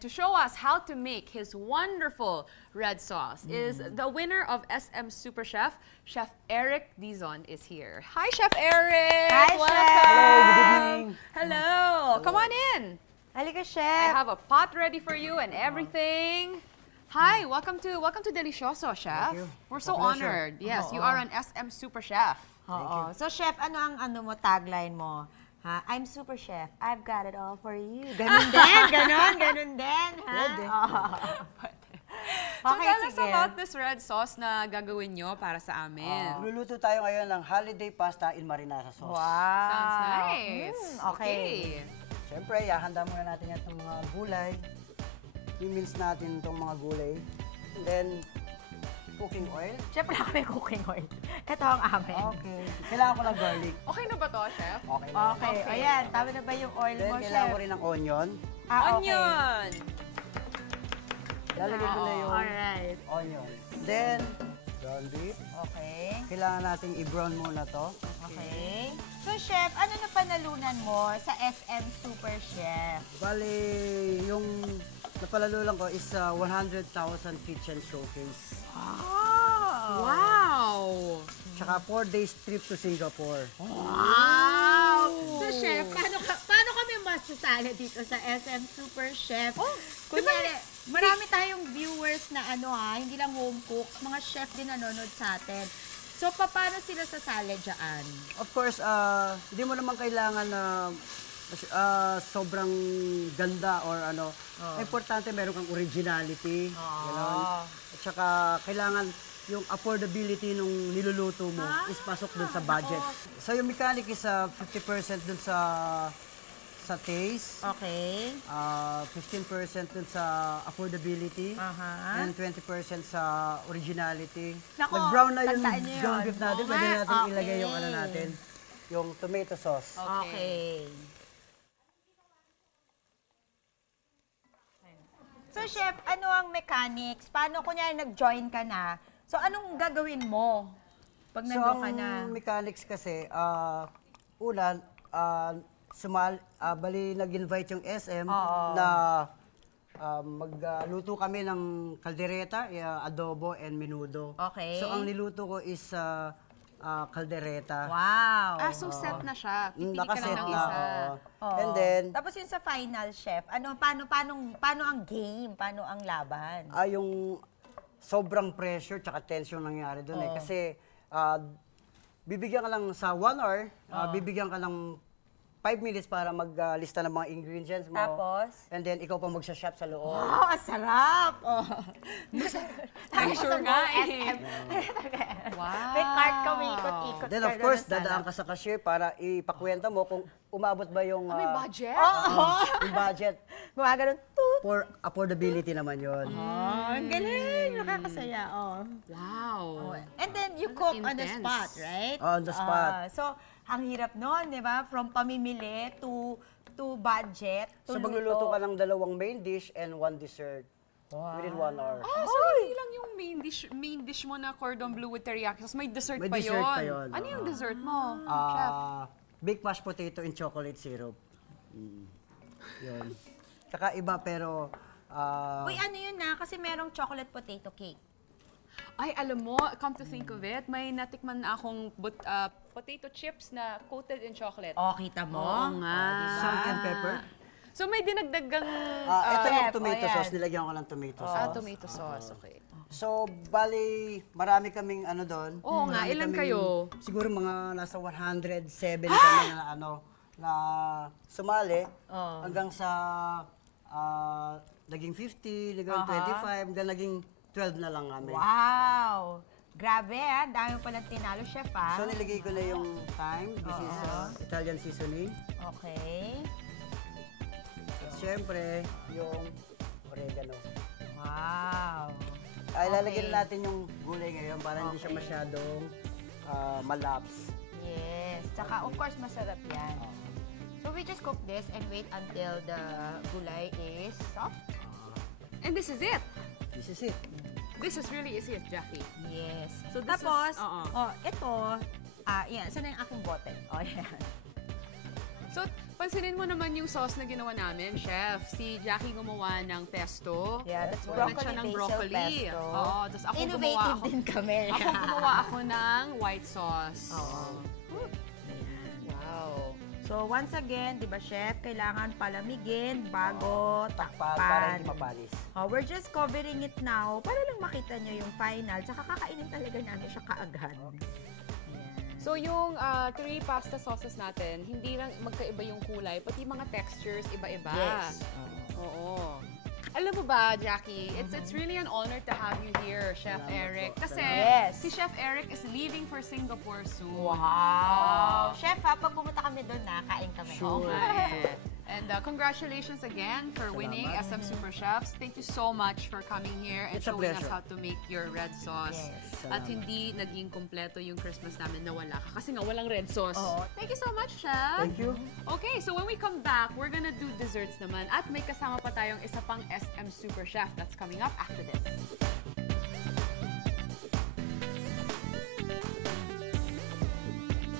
To show us how to make his wonderful red sauce is the winner of SM Super Chef, Chef Eric Dizon is here. Hi, Chef Eric! Hi, Welcome. Chef! Hello, good evening! Hello! Come on in! Halika, I Chef! have a pot ready for you and everything. Hi, welcome to Delicioso, Chef. Thank you. We're so My pleasure. honored. Yes, you are an SM Super Chef. Oo. So, Chef, ano ang tagline mo? Ha? I'm super chef. I've got it all for you. Ganun din, ganun din. Ha? Pwede. So Okay, tell us sige. about this red sauce na gagawin nyo para sa amin. Luluto tayo ngayon ng holiday pasta in marinara sauce. Wow. Sounds nice. Okay. Siyempre, ihahanda muna natin itong mga gulay. I-mince natin itong mga gulay. And then, cooking oil. Chef, wala kami cooking oil. Ito ang amin. Okay. Kailangan ko ng garlic. Okay na ba to, Chef? Okay na. Okay. Okay. Ayan, tama na ba yung oil Then, mo, kailangan Chef? ko rin ng onion. Okay. Onion! Lalagay ko na yung Alright. onion. Then, ground beef. Okay. Kailangan natin i-brown muna to. Okay. So, Chef, ano na panalunan mo sa SM Super Chef? Bali, yung napalalulan ko is 100,000 kitchen showcase. Wow! Tsaka 4 days trip to Singapore. Wow! So, Chef, paano kami masasali dito sa SM Super Chef? Kunyari, marami tayong viewers na hindi lang home cooks, mga chef din nanonood sa atin. So, paano sila sasali dyan? Of course, hindi mo naman kailangan na sobrang ganda or ano. Importante meron kang originality. Ganon. At saka kailangan yung affordability nung niluluto mo is pasok dun sa budget. So yung mechanic is 50% dun sa taste, Okay. 15% dun sa affordability, and 20% sa originality. Nako, Nag-brown na yung tandaan niyo ground yun. beef natin, Oo pwede nga, natin ilagay yung okay. ano natin, yung tomato sauce. Okay. So, Chef, ano ang mechanics? Paano kunyari nag-join ka na? So, anong gagawin mo pag So, nandun ka na? ang mechanics kasi, una, bali nag-invite yung SM na magluto kami ng kaldereta, adobo, and menudo. Okay. So, ang niluto ko is kaldereta. Wow. So set na siya. Pipili ka Nakaset lang ng na, isa. oo. And then, Tapos yun sa final, Chef, paano ang game? Paano ang laban? yung sobrang pressure tsaka tension nangyari doon eh. Kasi, bibigyan ka lang sa 1 hour, bibigyan ka ng 5 minutes para maglista ng mga ingredients mo. Tapos? And then, ikaw pa magsha-shop sa loob. Oh, ang sarap! Oh. Pressure nga eh. Wow. May cart ka, may ikot-ikot Then, ka of course, doon, ang dadaan sarap. ka sa cashier para ipakwenta mo kung umabot ba yung, May budget? yung budget. Gumagano'n, toot! For affordability naman yun. Oh, ang galing! Nakakasaya, oh. Wow. And then, you cook on the intense. spot, right? On the spot. So, ang hirap nun, di ba? From pamimili to budget, to So, magluluto ka ng 2 main dish and 1 dessert within 1 hour. So hindi lang yung main dish mo na cordon bleu with teriyaki. Tapos may dessert May pa dessert yun. pa yun, Ano yung dessert mo, Chef? Baked mashed potato and chocolate syrup. Yun. Kakaiba pero Uy, ano yun na? Kasi merong chocolate potato cake. Ay, alam mo, come to think of it, may natikman na akong potato chips na coated in chocolate. Oh, kita mo? Oo nga. salt and pepper. So may dinagdagang Ito yung Chef, tomato ayan. sauce. Nilagyan ko ng tomato sauce. tomato sauce. Okay. So, bali, marami kaming ano doon. Oo nga, Marami ilan kaming- kayo? Siguro mga nasa 107 kami na sumali. Hanggang sa naging 50, naging 25, hanggang naging 12 na lang kami. Wow! Grabe, dami pa ng tinalo, Chef, So, nilagay ko na yung thyme. This is Italian seasoning. Okay. At syempre, yung oregano. Wow. Ay, lalagyan natin yung gulay ngayon para hindi siya masyadong malaps. Yes. Tsaka, of course, masarap yan. So, we just cook this and wait until the gulay is soft. And this is it. This is it. This is really is it, Jackie. Yes. So, this Tapos, is, ito, yan, saan na yung aking bote? Oh, yan. So, pansinin mo naman yung sauce na ginawa namin, Chef. Si Jackie gumawa ng pesto. Yeah, that's Gumawa broccoli siya ng basil broccoli. pesto. Oo, tapos ako gumawa Innovative ako. din kami. Gumawa ako ng white sauce. Oo. Wow. So, once again, di ba, Chef, kailangan palamigin bago Para takpan. hindi mapanis. We're just covering it now para lang makita nyo yung final. Tsaka kakainin talaga namin siya kaagad. So yung three pasta sauces natin, hindi lang magkaiba yung kulay, pati mga textures iba-iba. Yes. Oo. Alam mo ba, Jackie, it's really an honor to have you here, Chef Eric. Kasi Yes. si Chef Eric is leaving for Singapore soon. Wow! Chef, pag pumunta kami doon, kain kami. Sure. Okay. And congratulations again for winning SM Super Chefs. Thank you so much for coming here and It's a showing us pleasure. how to make your red sauce. Yes. At hindi naging kompleto yung Christmas namin na wala ka. Kasi nga walang red sauce. Oo. Thank you so much, Chef. Thank you. Okay, so when we come back, we're gonna do desserts naman. At may kasama pa tayong isa pang SM Super Chef that's coming up after this.